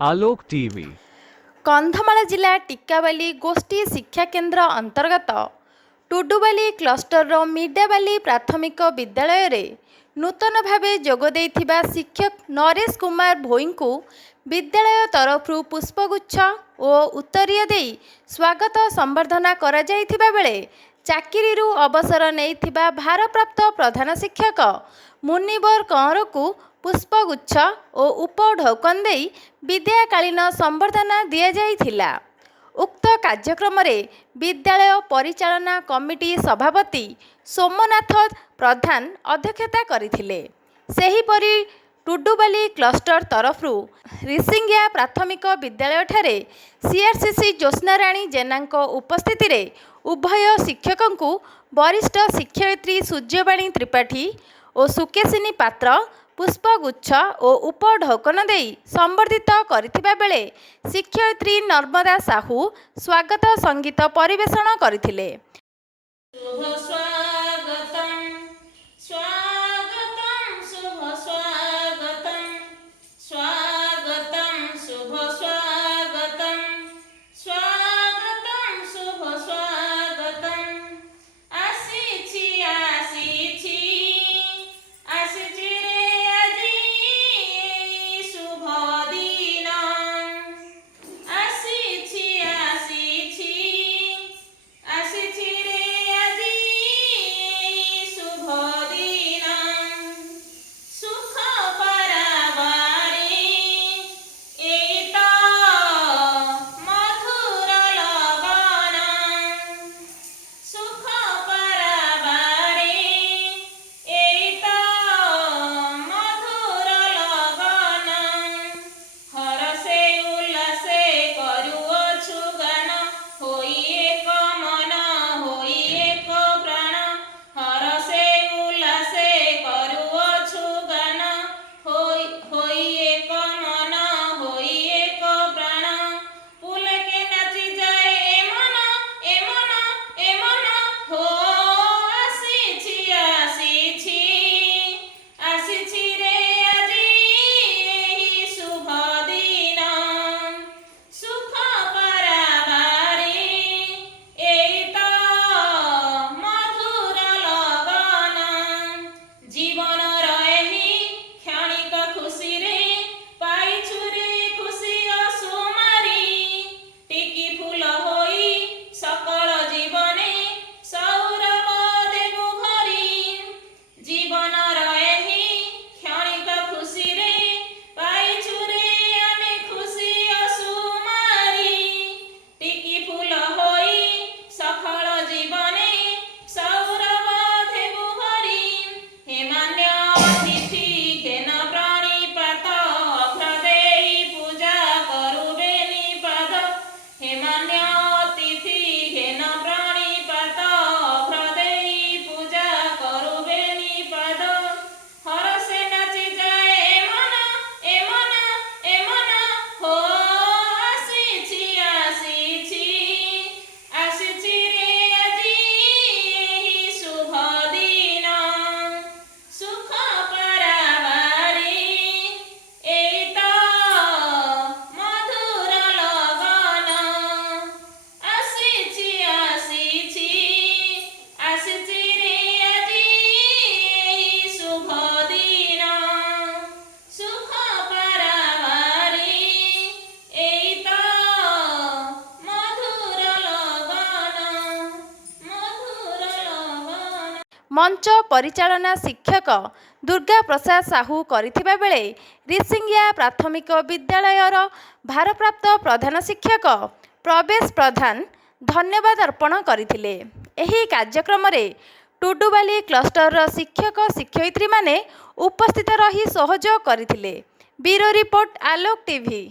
आलोक TV Kandhamal जिला टिकावाली गोष्ठी शिक्षा केन्द्र अंतर्गत टुडुबाली क्लस्टर मिडाबाली प्राथमिक विद्यालय रे नूतन भावे जोगदे शिक्षक नरेश कुमार भोई को विद्यालय तरफ पुष्पगुच्छ और उत्तरीय दे स्वागत संबर्धना करा जाइथिबा बेले चाकिरीरू अवसर नेइथिबा भारप्राप्त प्रधान शिक्षक मुनिवर कंवर को पुष्पगुच्छ और उपढौकन दे विद्याकालीन संबर्धना दिया जाइथिला। उक्त कार्यक्रम रे विद्यालय परिचालना कमिटी सभापति सोमनाथ प्रधान अध्यक्षता करथिले। सेहीपरि टुडुबाली क्लस्टर तरफरु रिसिंगिया प्राथमिक विद्यालय ठारे सीआरसीसी ज्योत्स्नाराणी जेनांको उपस्थिति रे उभय शिक्षकों को वरिष्ठ शिक्षयित्री सूर्यवाणी त्रिपाठी और सुकेशिनी पात्र पुष्पगुच्छ और उपढौकन दे संबर्धित करथिबा बेले शिक्षयित्री नर्मदा साहू स्वागत संगीत परिवेषण करथिले। मंच परिचालना शिक्षक दुर्गा प्रसाद साहू करथिबा बेले रिसिंगिया प्राथमिक विद्यालयर भारप्राप्त प्रधान शिक्षक प्रवेश प्रधान धन्यवाद अर्पण करथिले। एही कार्यक्रम रे टुडुबाली क्लस्टर शिक्षक शिक्षयित्री माने उपस्थित रही सहयोग करथिले। ब्यूरो रिपोर्ट आलोक टीवी।